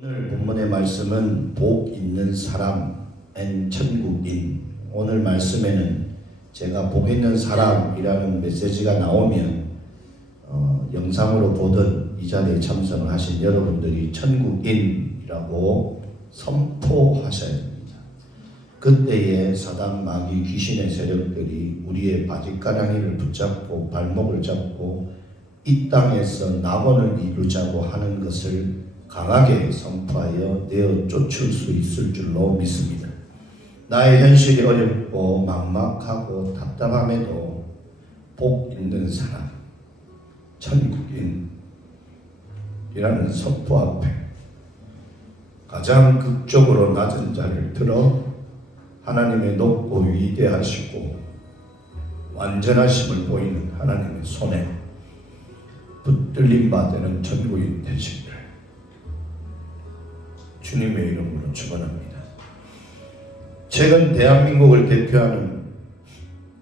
오늘 본문의 말씀은 복 있는 사람 앤 천국인. 오늘 말씀에는 제가 복 있는 사람이라는 메시지가 나오면 영상으로 보던 이 자리에 참석을 하신 여러분들이 천국인이라고 선포하셔야 됩니다. 그때에 사단 마귀 귀신의 세력들이 우리의 바짓가랑이를 붙잡고 발목을 잡고 이 땅에서 낙원을 이루자고 하는 것을 강하게 선포하여 내어 쫓을 수 있을 줄로 믿습니다. 나의 현실이 어렵고 막막하고 답답함에도 복 있는 사람, 천국인이라는 선포 앞에 가장 극적으로 낮은 자를 들어 하나님의 높고 위대하시고 완전하심을 보이는 하나님의 손에 붙들림 받는 천국인 되시기를 주님의 이름으로 축원합니다. 최근 대한민국을 대표하는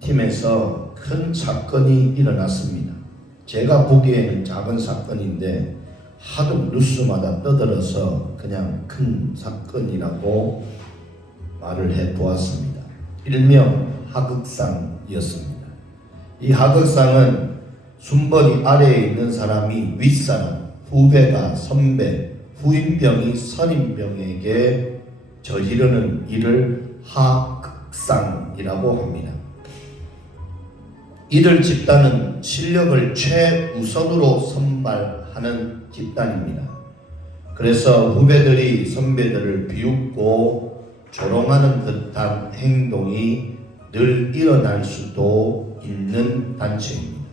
팀에서 큰 사건이 일어났습니다. 제가 보기에는 작은 사건인데 하도 뉴스마다 떠들어서 그냥 큰 사건이라고 말을 해보았습니다. 일명 하극상이었습니다. 이 하극상은 순번이 아래에 있는 사람이 윗사람, 후배가 선배, 후임병이 선임병에게 저지르는 일을 하극상이라고 합니다. 이들 집단은 실력을 최우선으로 선발하는 집단입니다. 그래서 후배들이 선배들을 비웃고 조롱하는 듯한 행동이 늘 일어날 수도 있는 단체입니다.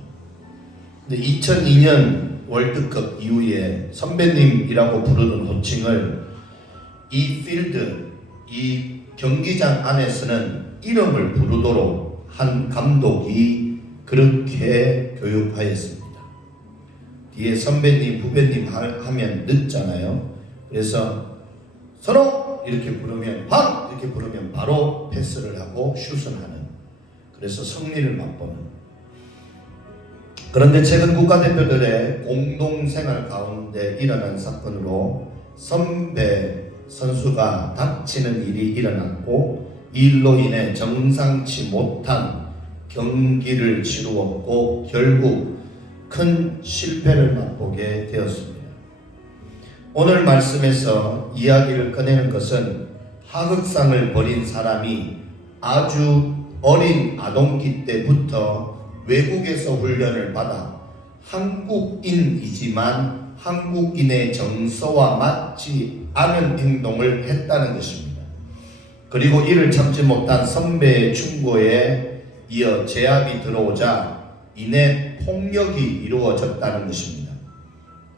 2002년 월드컵 이후에 선배님이라고 부르는 호칭을 이 필드, 이 경기장 안에서는 이름을 부르도록 한 감독이 그렇게 교육하였습니다. 뒤에 선배님, 후배님 하면 늦잖아요. 그래서 선호! 이렇게 부르면 박! 이렇게 부르면 바로 패스를 하고 슛을 하는, 그래서 승리를 맛보는. 그런데 최근 국가대표들의 공동생활 가운데 일어난 사건으로 선배 선수가 다치는 일이 일어났고 이 일로 인해 정상치 못한 경기를 치루었고 결국 큰 실패를 맛보게 되었습니다. 오늘 말씀에서 이야기를 꺼내는 것은 하극상을 벌인 사람이 아주 어린 아동기 때부터 외국에서 훈련을 받아 한국인이지만 한국인의 정서와 맞지 않은 행동을 했다는 것입니다. 그리고 이를 참지 못한 선배의 충고에 이어 제압이 들어오자 이내 폭력이 이루어졌다는 것입니다.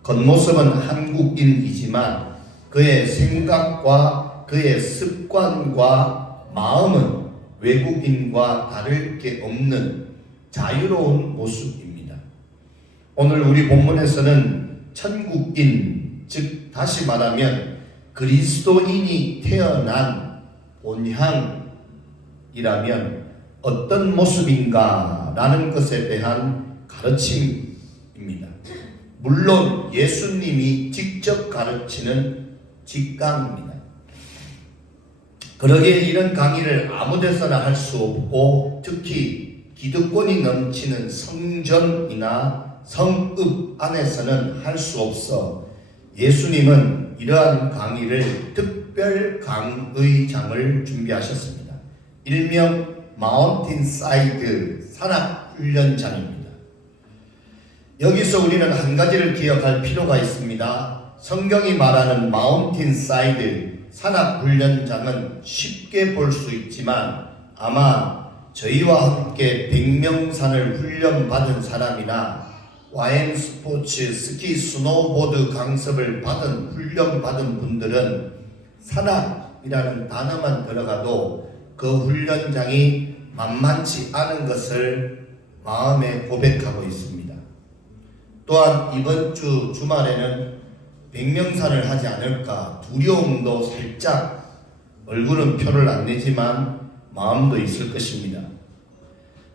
겉모습은 한국인이지만 그의 생각과 그의 습관과 마음은 외국인과 다를 게 없는 자유로운 모습입니다. 오늘 우리 본문에서는 천국인, 즉 다시 말하면 그리스도인이 태어난 본향이라면 어떤 모습인가 라는 것에 대한 가르침입니다. 물론 예수님이 직접 가르치는 직강입니다. 그러기에 이런 강의를 아무 데서나 할 수 없고 특히 기득권이 넘치는 성전이나 성읍 안에서는 할 수 없어 예수님은 이러한 강의를 특별 강의장을 준비하셨습니다. 일명 마운틴 사이드 산악훈련장입니다. 여기서 우리는 한 가지를 기억할 필요가 있습니다. 성경이 말하는 마운틴 사이드 산악훈련장은 쉽게 볼 수 있지만 아마 저희와 함께 백명산을 훈련받은 사람이나 와행 스포츠, 스키, 스노우보드 강습을 훈련받은 분들은 산악이라는 단어만 들어가도 그 훈련장이 만만치 않은 것을 마음에 고백하고 있습니다. 또한 이번 주 주말에는 백명산을 하지 않을까 두려움도 살짝, 얼굴은 표를 안 내지만 마음도 있을 것입니다.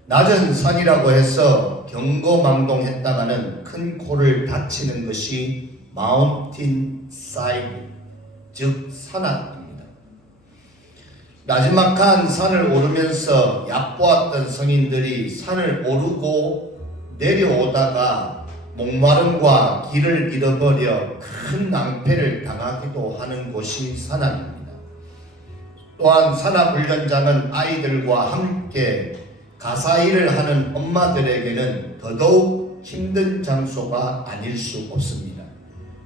낮은 산이라고 해서 경거망동했다가는 큰 코를 다치는 것이 마운틴 사이드, 즉 산악입니다. 나지막한 산을 오르면서 얕보았던 성인들이 산을 오르고 내려오다가 목마름과 길을 잃어버려 큰 낭패를 당하기도 하는 곳이 산악입니다. 또한 산악훈련장은 아이들과 함께 가사일을 하는 엄마들에게는 더더욱 힘든 장소가 아닐 수 없습니다.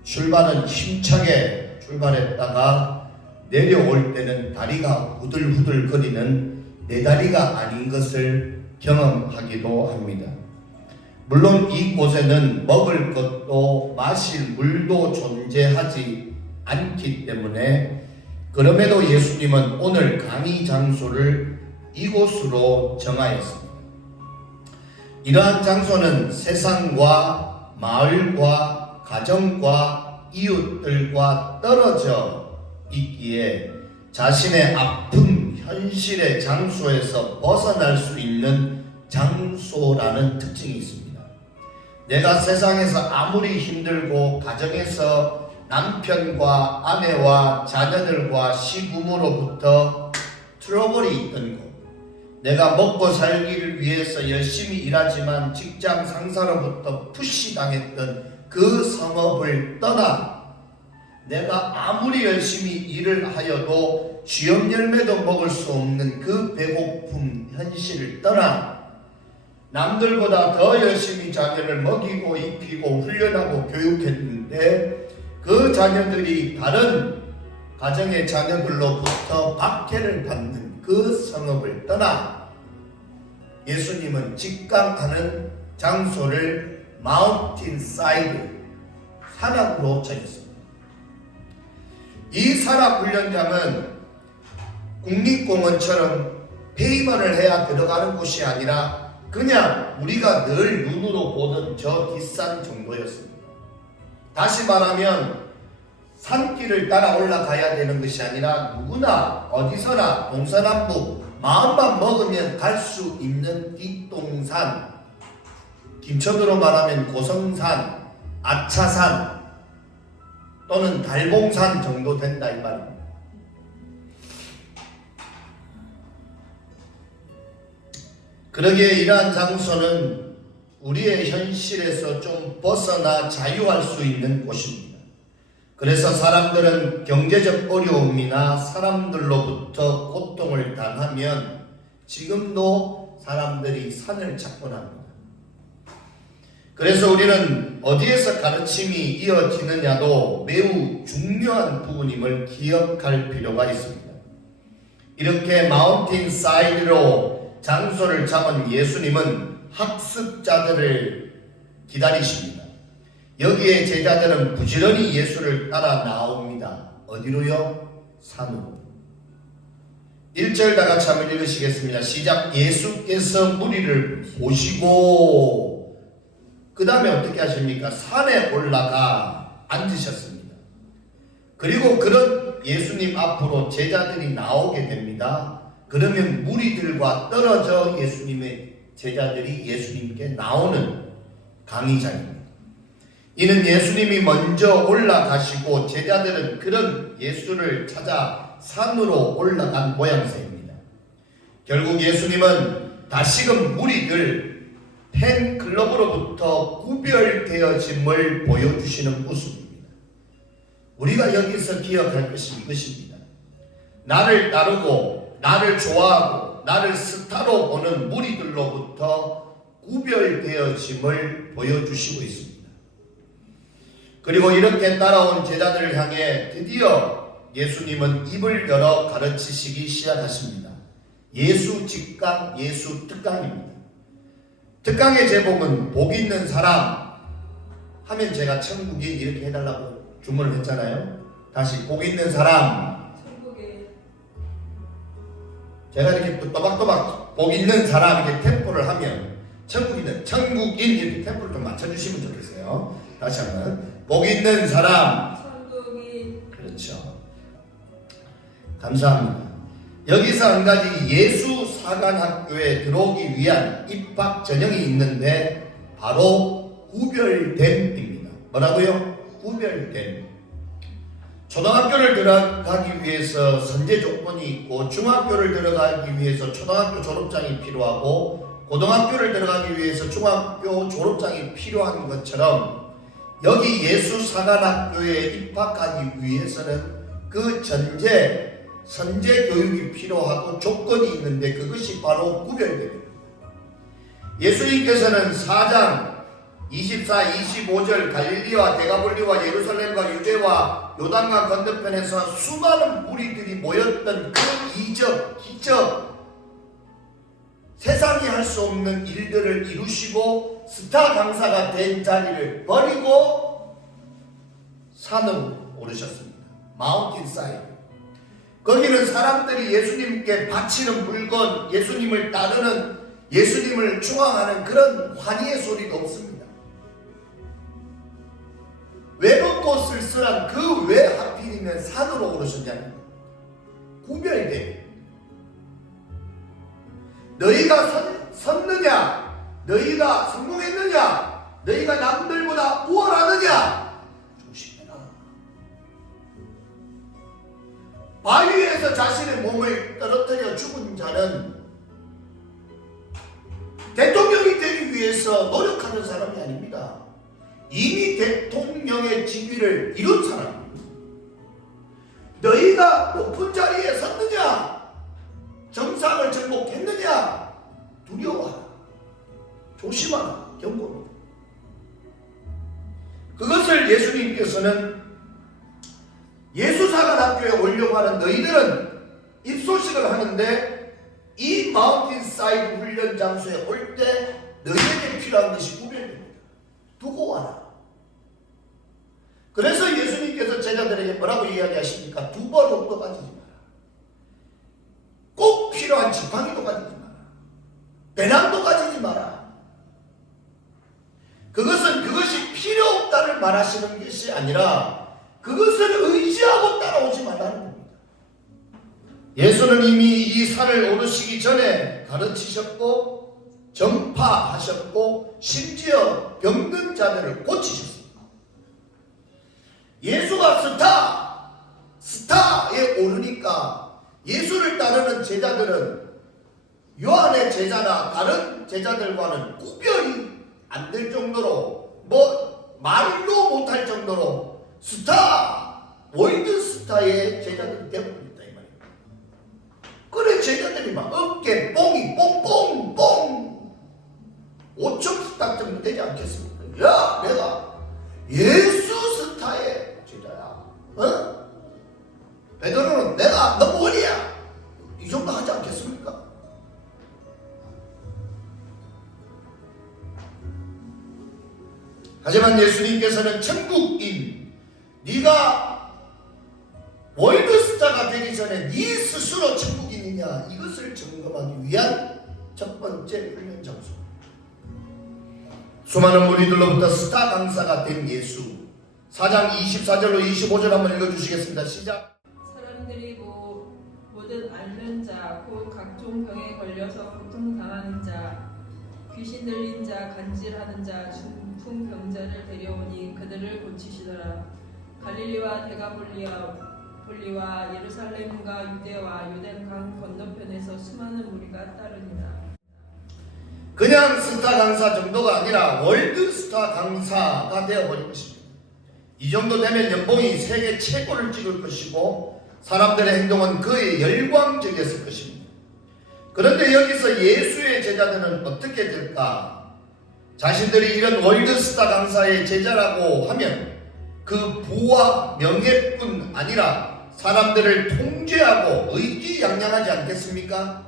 출발은 힘차게 출발했다가 내려올 때는 다리가 후들후들 거리는 내 다리가 아닌 것을 경험하기도 합니다. 물론 이곳에는 먹을 것도 마실 물도 존재하지 않기 때문에 그럼에도 예수님은 오늘 강의 장소를 이곳으로 정하였습니다. 이러한 장소는 세상과 마을과 가정과 이웃들과 떨어져 있기에 자신의 아픈 현실의 장소에서 벗어날 수 있는 장소라는 특징이 있습니다. 내가 세상에서 아무리 힘들고 가정에서 남편과 아내와 자녀들과 시부모로부터 트러블이 있던 곳, 내가 먹고 살기를 위해서 열심히 일하지만 직장 상사로부터 푸시당했던 그 성업을 떠나 내가 아무리 열심히 일을 하여도 쥐염 열매도 먹을 수 없는 그 배고픔 현실을 떠나 남들보다 더 열심히 자녀를 먹이고 입히고 훈련하고 교육했는데 그 자녀들이 다른 가정의 자녀들로부터 박해를 받는 그 성읍을 떠나 예수님은 직강하는 장소를 마운틴 사이드 산악으로 정했습니다. 이 산악훈련장은 국립공원처럼 페이먼을 해야 들어가는 곳이 아니라 그냥 우리가 늘 눈으로 보는 저 뒷산 정도였습니다. 다시 말하면 산길을 따라 올라가야 되는 것이 아니라 누구나 어디서나 동서남북 마음만 먹으면 갈 수 있는 뒷동산, 김천으로 말하면 고성산, 아차산 또는 달봉산 정도 된다 이 말입니다. 그러기에 이러한 장소는 우리의 현실에서 좀 벗어나 자유할 수 있는 곳입니다. 그래서 사람들은 경제적 어려움이나 사람들로부터 고통을 당하면 지금도 사람들이 산을 찾곤 합니다. 그래서 우리는 어디에서 가르침이 이어지느냐도 매우 중요한 부분임을 기억할 필요가 있습니다. 이렇게 마운틴 사이드로 장소를 잡은 예수님은 학습자들을 기다리십니다. 여기에 제자들은 부지런히 예수를 따라 나옵니다. 어디로요? 산으로. 1절 다 같이 한번 읽으시겠습니다. 시작. 예수께서 무리를 보시고 그 다음에 어떻게 하십니까? 산에 올라가 앉으셨습니다. 그리고 그런 예수님 앞으로 제자들이 나오게 됩니다. 그러면 무리들과 떨어져 예수님의 제자들이 예수님께 나오는 강의자입니다. 이는 예수님이 먼저 올라가시고 제자들은 그런 예수를 찾아 산으로 올라간 모양새입니다. 결국 예수님은 다시금 무리들 팬클럽으로부터 구별되어짐을 보여주시는 모습입니다. 우리가 여기서 기억할 것이 이것입니다. 나를 따르고 나를 좋아하고 나를 스타로 보는 무리들로부터 구별되어짐을 보여주시고 있습니다. 그리고 이렇게 따라온 제자들을 향해 드디어 예수님은 입을 열어 가르치시기 시작하십니다. 예수 직강, 예수 특강입니다. 특강의 제목은 복 있는 사람 하면 제가 천국인 이렇게 해달라고 주문을 했잖아요. 다시 복 있는 사람. 천국인. 제가 이렇게 또박또박 복 있는 사람 이렇게 템포를 하면 천국인 이렇게 템포를 좀 맞춰주시면 좋겠어요. 다시 한번 복 있는 사람. 천국인. 그렇죠. 감사합니다. 여기서 한 가지 예수 사관학교에 들어오기 위한 입학 전형이 있는데 바로 구별됨입니다. 뭐라고요? 구별됨. 초등학교를 들어가기 위해서 선제 조건이 있고, 중학교를 들어가기 위해서 초등학교 졸업장이 필요하고, 고등학교를 들어가기 위해서 중학교 졸업장이 필요한 것처럼 여기 예수사관학교에 입학하기 위해서는 그 전제 선제 교육이 필요하고 조건이 있는데 그것이 바로 구별됩니다. 예수님께서는 4장 24, 25절 갈릴리와 데가볼리와 예루살렘과 유대와 요단강 건너편에서 수많은 무리들이 모였던 그 이적, 기적, 세상이 할 수 없는 일들을 이루시고 스타 강사가 된 자리를 버리고 산으로 오르셨습니다. 마운틴 사이드. 거기는 사람들이 예수님께 바치는 물건, 예수님을 따르는, 예수님을 추앙하는 그런 환희의 소리도 없습니다. 외롭고 쓸쓸한 그 왜 하필이면 산으로 오르셨냐면 구별됨. 너희가 섰느냐? 너희가 성공했느냐? 너희가 남들보다 우월하느냐? 조심해라. 바위에서 자신의 몸을 떨어뜨려 죽은 자는 대통령이 되기 위해서 노력하는 사람이 아닙니다. 이미 대통령의 직위를 이룬 사람입니다. 너희가 높은 자리에 섰느냐? 정상을 정복했느냐? 두려워하라. 조심하라. 경고합니다. 그것을 예수님께서는 예수사관학교에 오려고 하는 너희들은 입소식을 하는데 이 마운틴 사이드 훈련 장소에 올 때 너희에게 필요한 것이 구별됩니다. 두고 와라. 그래서 예수님께서 제자들에게 뭐라고 이야기하십니까? 두 벌 옷도 가지지 마라. 꼭 필요한 지팡이도 가지지 마라. 배낭도 가지지 마라. 그것이 필요 없다를 말하시는 것이 아니라 그것을 의지하고 따라오지 말라는 겁니다. 예수는 이미 이 산을 오르시기 전에 가르치셨고 전파하셨고 심지어 병든 자들을 고치셨습니다. 예수가 스타에 오르니까 예수를 따르는 제자들은 요한의 제자나 다른 제자들과는 구별이 안 될 정도로 말로 못할 정도로 월드 스타의 제자들이 되어버렸다 이 말입니다. 그래 제자들이 막 어깨 뽕이 뽕뽕뽕 5천 스타 정도 되지 않겠습니까? 야 내가 예수 스타의 제자야. 베드로는 내가 너무 어리야. 이 정도 하지 않겠습니까? 하지만 예수님께서는 천국인 네가 월드스타가 되기 전에 네 스스로 천국인이냐 이것을 점검하기 위한 첫 번째 훈련 장소. 수많은 무리들로부터 스타 강사가 된 예수. 4장 24절로 25절 한번 읽어주시겠습니다. 시작. 사람들이 모든 앓는 자, 곧 각종 병에 걸려서 고통당하는 자, 귀신 들린 자, 간질하는 자, 중풍 병자를 데려오니 그들을 고치시더라. 갈릴리와 데가볼리와 예루살렘과 유대와 요단강 건너편에서 수많은 무리가 따르니라. 그냥 스타 강사 정도가 아니라 월드 스타 강사가 되어버린 것입니다. 이 정도 되면 연봉이 세계 최고를 찍을 것이고 사람들의 행동은 그의 열광적이었을 것입니다. 그런데 여기서 예수의 제자들은 어떻게 될까? 자신들이 이런 월드스타 강사의 제자라고 하면 그 부와 명예뿐 아니라 사람들을 통제하고 의기양양하지 않겠습니까?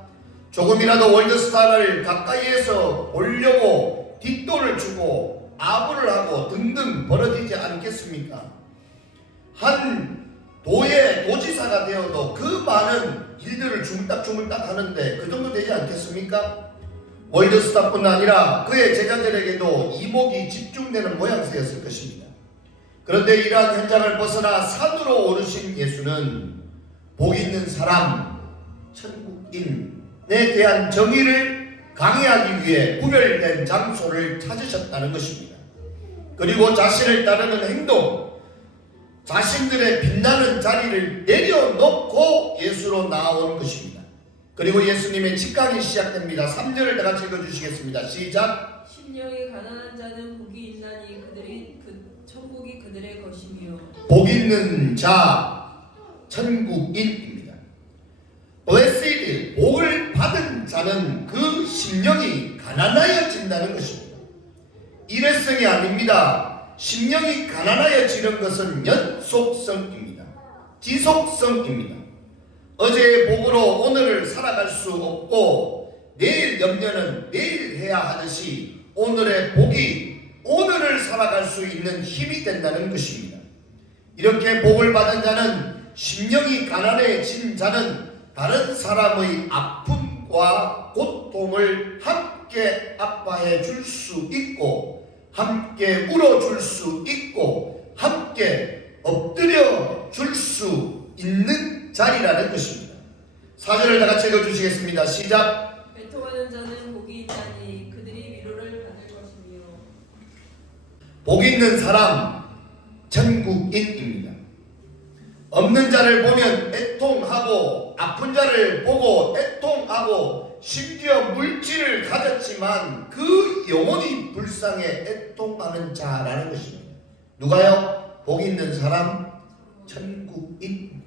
조금이라도 월드스타를 가까이에서 보려고 뒷돈을 주고 아부를 하고 등등 벌어지지 않겠습니까? 한 도의 도지사가 되어도 그 많은 일들을 주물딱 하는데 그 정도 되지 않겠습니까? 월드스타뿐 아니라 그의 제자들에게도 이목이 집중되는 모양새였을 것입니다. 그런데 이러한 현장을 벗어나 산으로 오르신 예수는 복 있는 사람, 천국인에 대한 정의를 강의하기 위해 구별된 장소를 찾으셨다는 것입니다. 그리고 자신을 따르는 행동, 자신들의 빛나는 자리를 내려놓고 예수로 나온 것입니다. 그리고 예수님의 직강이 시작됩니다. 3절을 다 같이 읽어주시겠습니다. 시작. 심령이 가난한 자는 복이 있나니 천국이 그들의 것이며. 복 있는 자 천국인입니다. Blessed, 복을 받은 자는 그 심령이 가난하여진다는 것입니다. 일회성이 아닙니다. 심령이 가난하여지는 것은 연속성입니다. 지속성입니다. 어제의 복으로 오늘을 살아갈 수 없고 내일 염려는 내일 해야 하듯이 오늘의 복이 오늘을 살아갈 수 있는 힘이 된다는 것입니다. 이렇게 복을 받은 자는 심령이 가난해진 자는 다른 사람의 아픔과 고통을 함께 아파해 줄 수 있고 함께 울어줄 수 있고 함께 엎드려 줄 수 있는 자리라는 것입니다. 4절을 다 같이 읽어주시겠습니다. 시작. 애통하는 자는 복이 있나니 그들이 위로를 받을 것이며. 복 있는 사람 천국인입니다. 없는 자를 보면 애통하고 아픈 자를 보고 애통하고 심지어 물질을 가졌지만 그 영혼이 불쌍해 애통하는 자라는 것입니다. 누가요? 복 있는 사람 천국인.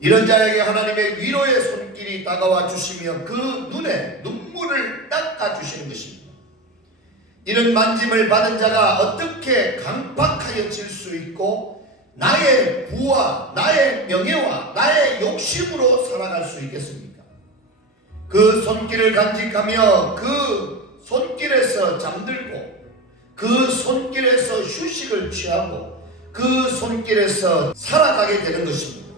이런 자에게 하나님의 위로의 손길이 다가와 주시며 그 눈에 눈물을 닦아주시는 것입니다. 이런 만짐을 받은 자가 어떻게 강팍하여질 수 있고 나의 부와 나의 명예와 나의 욕심으로 살아갈 수 있겠습니까? 그 손길을 간직하며 그 손길에서 잠들고 그 손길에서 휴식을 취하고 그 손길에서 살아가게 되는 것입니다.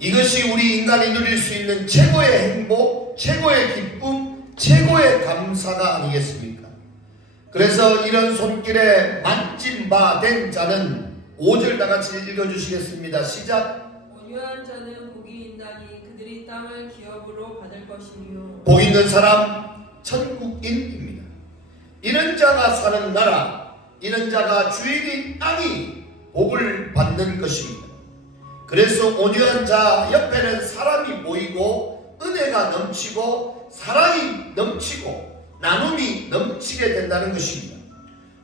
이것이 우리 인간이 누릴 수 있는 최고의 행복, 최고의 기쁨, 최고의 감사가 아니겠습니까? 그래서 이런 손길에 만진 바 된 자는 5절 다 같이 읽어주시겠습니다. 시작. 온유한 자는 복이 있나니 그들이 땅을 기업으로 받을 것이며. 복 있는 사람 천국인입니다. 이런 자가 사는 나라, 이런 자가 주인인 땅이 복을 받는 것입니다. 그래서 온유한 자 옆에는 사람이 모이고 은혜가 넘치고 사랑이 넘치고 나눔이 넘치게 된다는 것입니다.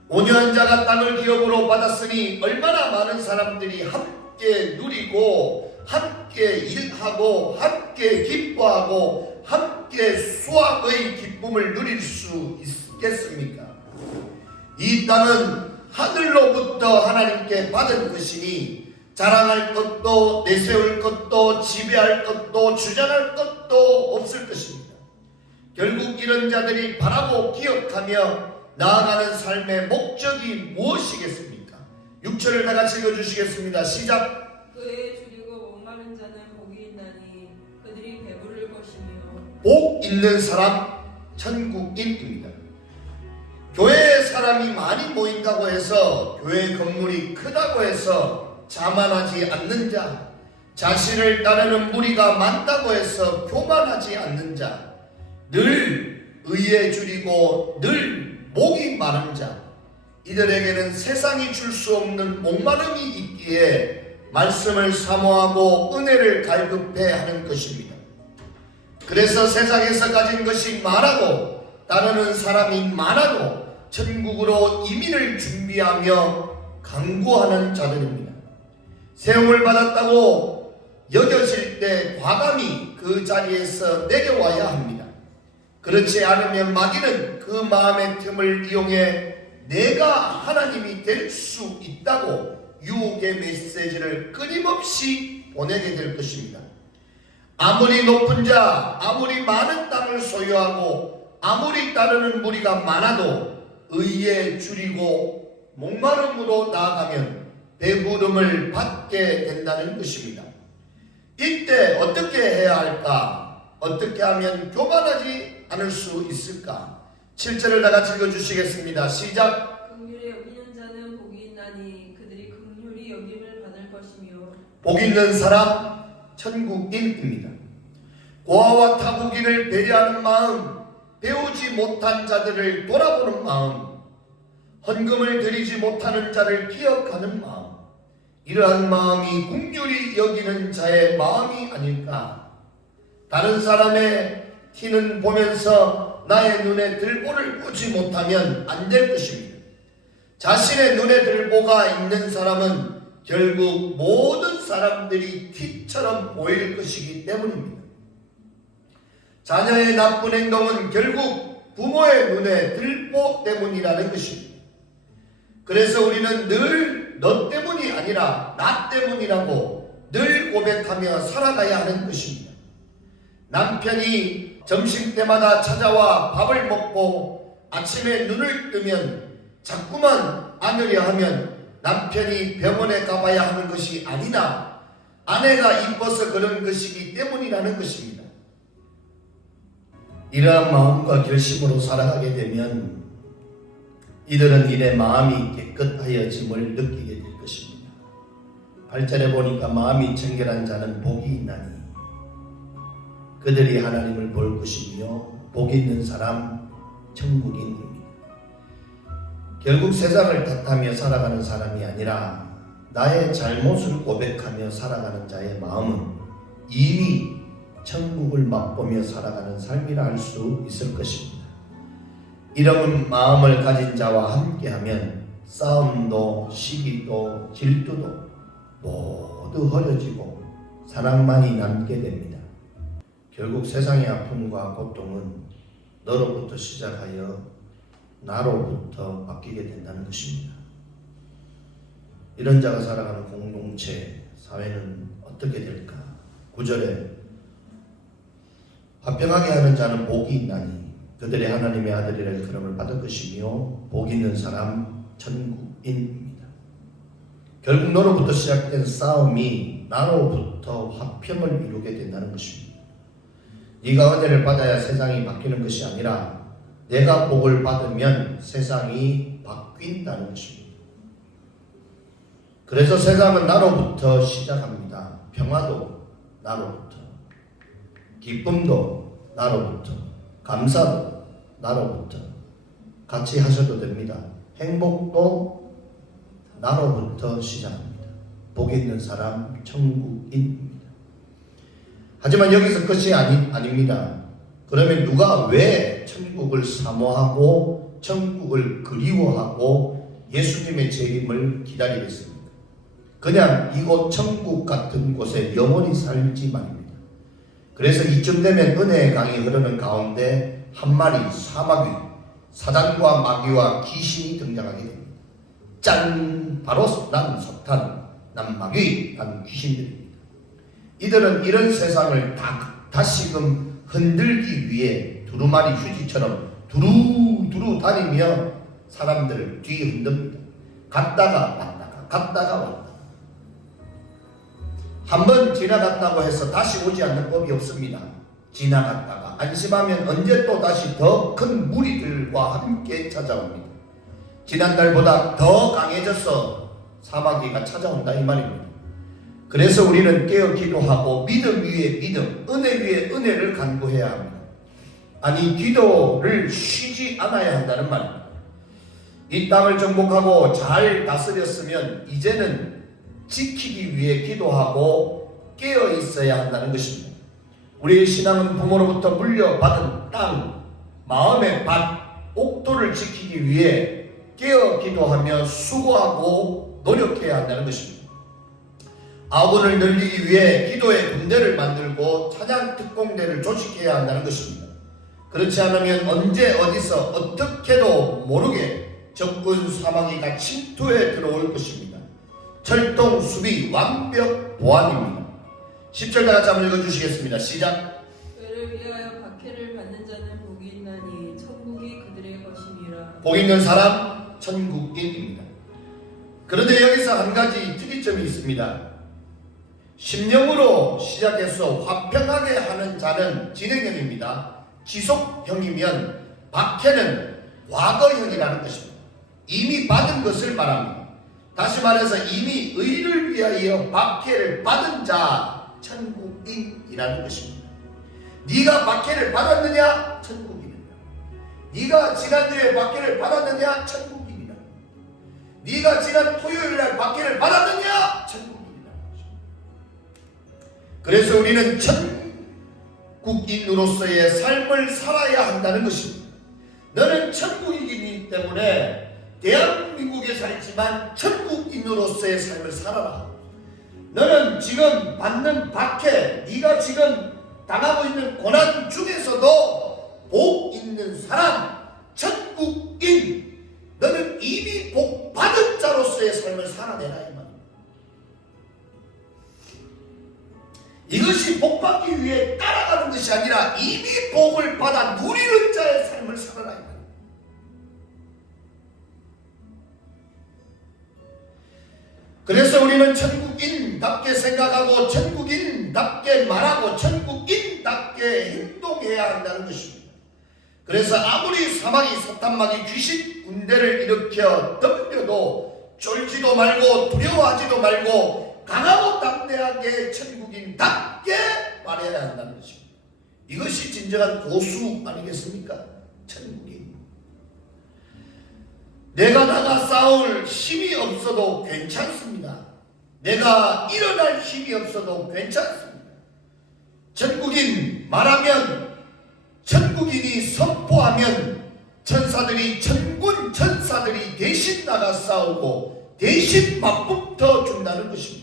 온유한 자가 땅을 기업으로 받았으니 얼마나 많은 사람들이 함께 누리고 함께 일하고 함께 기뻐하고 함께 수확의 기쁨을 누릴 수 있겠습니까? 이 땅은 하늘로부터 하나님께 받은 것이니 자랑할 것도 내세울 것도 지배할 것도 주장할 것도 없을 것입니다. 결국 이런 자들이 바라고 기억하며 나아가는 삶의 목적이 무엇이겠습니까? 6절을 다 같이 읽어주시겠습니다. 시작. 그에 줄이고 목마른 자는 복이 있나니 그들이 배부를 것이며. 복 있는 사람 천국인입니다. 교회에 사람이 많이 모인다고 해서 교회 건물이 크다고 해서 자만하지 않는 자, 자신을 따르는 무리가 많다고 해서 교만하지 않는 자, 늘 의에 줄이고 늘 목이 마른 자, 이들에게는 세상이 줄 수 없는 목마름이 있기에 말씀을 사모하고 은혜를 갈급해 하는 것입니다. 그래서 세상에서 가진 것이 많아도 따르는 사람이 많아도 천국으로 이민을 준비하며 강구하는 자들입니다. 세움을 받았다고 여겨질 때 과감히 그 자리에서 내려와야 합니다. 그렇지 않으면 마귀는 그 마음의 틈을 이용해 내가 하나님이 될 수 있다고 유혹의 메시지를 끊임없이 보내게 될 것입니다. 아무리 높은 자, 아무리 많은 땅을 소유하고 아무리 따르는 무리가 많아도 의에 줄이고 목마름으로 나아가면 배부름을 받게 된다는 것입니다. 이때 어떻게 해야 할까? 어떻게 하면 교만하지 않을 수 있을까? 7절을 다 같이 읽어주시겠습니다. 시작. 긍휼히 여기는 자는 복이 있나니 그들이 긍휼히 여김을 받을 것이며. 복 있는 사람 천국인입니다. 고아와 타국인을 배려하는 마음, 배우지 못한 자들을 돌아보는 마음, 헌금을 드리지 못하는 자를 기억하는 마음, 이러한 마음이 긍휼히 여기는 자의 마음이 아닐까. 다른 사람의 티는 보면서 나의 눈에 들보를 보지 못하면 안 될 것입니다. 자신의 눈에 들보가 있는 사람은 결국 모든 사람들이 티처럼 보일 것이기 때문입니다. 자녀의 나쁜 행동은 결국 부모의 눈에 들보 때문이라는 것입니다. 그래서 우리는 늘 너 때문이 아니라 나 때문이라고 늘 고백하며 살아가야 하는 것입니다. 남편이 점심때마다 찾아와 밥을 먹고 아침에 눈을 뜨면 자꾸만 안으려 하면 남편이 병원에 가봐야 하는 것이 아니라 아내가 이뻐서 그런 것이기 때문이라는 것입니다. 이러한 마음과 결심으로 살아가게 되면 이들은 이내 마음이 깨끗하여짐을 느끼게 될 것입니다. 8절에 보니까 마음이 정결한 자는 복이 있나니 그들이 하나님을 볼 것이며 복 있는 사람 천국인입니다. 결국 세상을 탓하며 살아가는 사람이 아니라 나의 잘못을 고백하며 살아가는 자의 마음은 이미 천국을 맛보며 살아가는 삶이라 할 수 있을 것입니다. 이런 마음을 가진 자와 함께하면 싸움도 시기도 질투도 모두 흐려지고 사랑만이 남게 됩니다. 결국 세상의 아픔과 고통은 너로부터 시작하여 나로부터 바뀌게 된다는 것입니다. 이런 자가 살아가는 공동체, 사회는 어떻게 될까? 9절에 화평하게 하는 자는 복이 있나니 그들의 하나님의 아들이라 그름을 받을 것이며 복 있는 사람 천국인입니다. 결국 너로부터 시작된 싸움이 나로부터 화평을 이루게 된다는 것입니다. 네가 은혜를 받아야 세상이 바뀌는 것이 아니라 내가 복을 받으면 세상이 바뀐다는 것입니다. 그래서 세상은 나로부터 시작합니다. 평화도 나로부터, 기쁨도 나로부터, 감사도 나로부터. 같이 하셔도 됩니다. 행복도 나로부터 시작합니다. 복 있는 사람 천국인입니다. 하지만 여기서 끝이 아닙니다. 그러면 누가 왜 천국을 사모하고 천국을 그리워하고 예수님의 재림을 기다리겠습니까? 그냥 이곳 천국 같은 곳에 영원히 살지 말입니다. 그래서 이쯤 되면 은혜의 강이 흐르는 가운데 한 마리 사마귀, 사단과 마귀와 귀신이 등장하게 됩니다. 짠! 바로 난 사탄, 난 마귀, 난 귀신들입니다. 이들은 이런 세상을 다시금 흔들기 위해 두루마리 휴지처럼 두루두루 다니며 사람들을 뒤에 흔듭니다. 갔다가 왔다가 갔다가 왔다가. 한번 지나갔다고 해서 다시 오지 않는 법이 없습니다. 지나갔다가 안심하면 언제 또 다시 더 큰 무리들과 함께 찾아옵니다. 지난달보다 더 강해져서 사마귀가 찾아온다 이 말입니다. 그래서 우리는 깨어 기도하고 믿음 위에 믿음, 은혜 위에 은혜를 간구해야 합니다. 아니 기도를 쉬지 않아야 한다는 말입니다. 이 땅을 정복하고 잘 다스렸으면 이제는 지키기 위해 기도하고 깨어 있어야 한다는 것입니다. 우리의 신앙은 부모로부터 물려받은 땅, 마음의 밭, 옥토를 지키기 위해 깨어 기도하며 수고하고 노력해야 한다는 것입니다. 아군을 늘리기 위해 기도의 군대를 만들고 찬양 특공대를 조직해야 한다는 것입니다. 그렇지 않으면 언제 어디서 어떻게도 모르게 적군 사마귀가 침투해 들어올 것입니다. 철동 수비 완벽 보안입니다. 10절 다 같이 한번 읽어주시겠습니다. 시작. 그를 위하여 박해를 받는 자는 복이 있나니 천국이 그들의 것임이라. 복 있는 사람 천국인입니다. 그런데 여기서 한 가지 특이점이 있습니다. 심령으로 시작해서 화평하게 하는 자는 진행형입니다. 지속형이면 박해는 과거형이라는 것입니다. 이미 받은 것을 말합니다. 다시 말해서 이미 의를 위하여 박해를 받은 자 천국인이라는 것입니다. 네가 박해를 받았느냐? 천국인이다. 네가 지난주에 박해를 받았느냐? 천국인이다. 네가 지난 토요일날 박해를 받았느냐? 천국인이다. 그래서 우리는 천국인으로서의 삶을 살아야 한다는 것입니다. 너는 천국인이기 때문에 대한민국에 살지만 천국인으로서의 삶을 살아라. 너는 지금 받는 박해, 네가 지금 당하고 있는 고난 중에서도 복 있는 사람, 천국인, 너는 이미 복 받은 자로서의 삶을 살아내라 이 말입니다. 이것이 복 받기 위해 따라가는 것이 아니라 이미 복을 받아 누리는 자의 삶을 살아라 이 말입니다. 그래서 우리는 천국인답게 생각하고 천국인답게 말하고 천국인답게 행동해야 한다는 것입니다. 그래서 아무리 사마귀 사탄마귀 귀신 군대를 일으켜 덤벼도 쫄지도 말고 두려워하지도 말고 강하고 담대하게 천국인답게 말해야 한다는 것입니다. 이것이 진정한 고수 아니겠습니까? 천국인. 내가 나가 싸울 힘이 없어도 괜찮습니다. 내가 일어날 힘이 없어도 괜찮습니다. 천국인 말하면, 천국인이 선포하면 천사들이, 천군 천사들이 대신 나가 싸우고 대신 맞붙어 준다는 것입니다.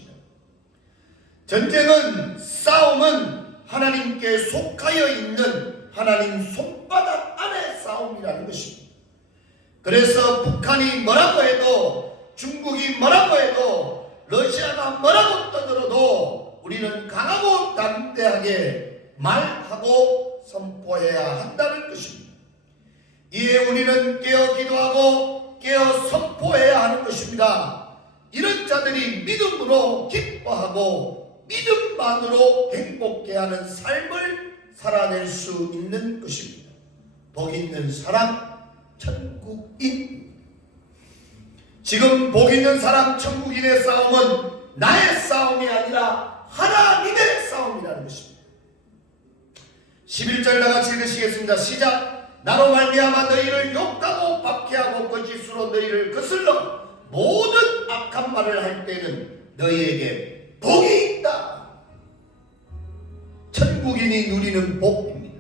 전쟁은, 싸움은 하나님께 속하여 있는 하나님 손바닥 안에 싸움이라는 것입니다. 그래서 북한이 뭐라고 해도, 중국이 뭐라고 해도, 러시아가 뭐라고 떠들어도 우리는 강하고 담대하게 말하고 선포해야 한다는 것입니다. 이에 우리는 깨어 기도하고 깨어 선포해야 하는 것입니다. 이런 자들이 믿음으로 기뻐하고 믿음만으로 행복해하는 삶을 살아낼 수 있는 것입니다. 복 있는 사람, 천국인. 지금 복 있는 사람 천국인의 싸움은 나의 싸움이 아니라 하나님의 싸움이라는 것입니다. 11절 나같이 읽으시겠습니다. 시작. 나로 말미암아 너희를 욕하고 박해하고 거짓으로 너희를 거슬러 모든 악한 말을 할 때는 너희에게 복이 있다. 천국인이 누리는 복입니다.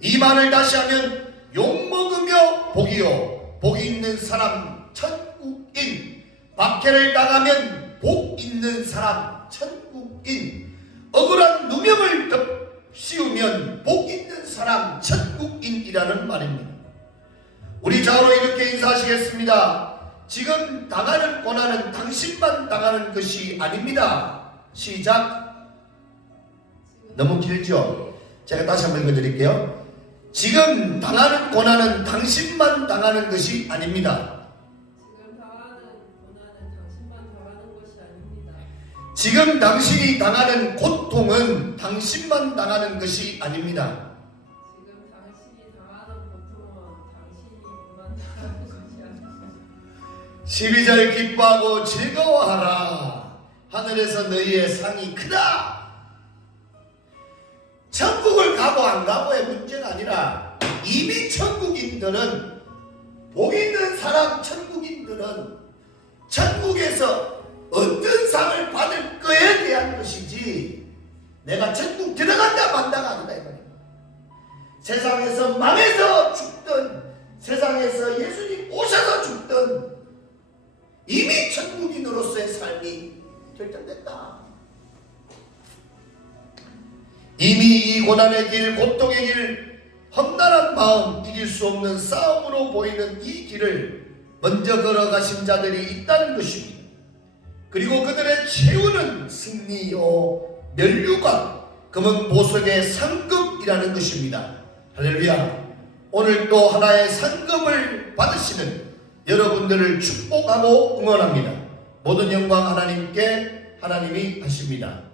이 말을 다시 하면 욕먹으며 복이요, 복이 있는 사람 천국인. 박해를 당하면 복 있는 사람 천국인. 억울한 누명을 씌우면 복 있는 사람 천국인이라는 말입니다. 우리 좌우로 이렇게 인사하시겠습니다. 지금 당하는 고난은 당신만 당하는 것이 아닙니다. 시작. 너무 길죠? 제가 다시 한번 읽어드릴게요. 지금 당하는 고난은 당신만 당하는 것이 아닙니다. 지금 당신이 당하는 고통은 당신만 당하는 것이 아닙니다. 지금 당신이 당하는 고통은 당신만 당하는 것이 아닙니다. 12절 기뻐하고 즐거워하라. 하늘에서 너희의 상이 크다. 천국을 가고 안 가고의 문제가 아니라 이미 천국인들은, 복 있는 사람 천국인들은 천국에서 어떤 상을 받을 거에 대한 것이지 내가 천국 들어간다 만다가 아니다 이 말입니다. 세상에서 망해서 죽든 세상에서 예수님 오셔서 죽든 이미 천국인으로서의 삶이 결정됐다. 이미 이 고난의 길, 고통의 길, 험난한 마음, 이길 수 없는 싸움으로 보이는 이 길을 먼저 걸어가신 자들이 있다는 것입니다. 그리고 그들의 최후는 승리요 면류관, 금은 보석의 상급이라는 것입니다. 할렐루야. 오늘 또 하나의 상급을 받으시는 여러분들을 축복하고 응원합니다. 모든 영광 하나님께 하나님이 하십니다.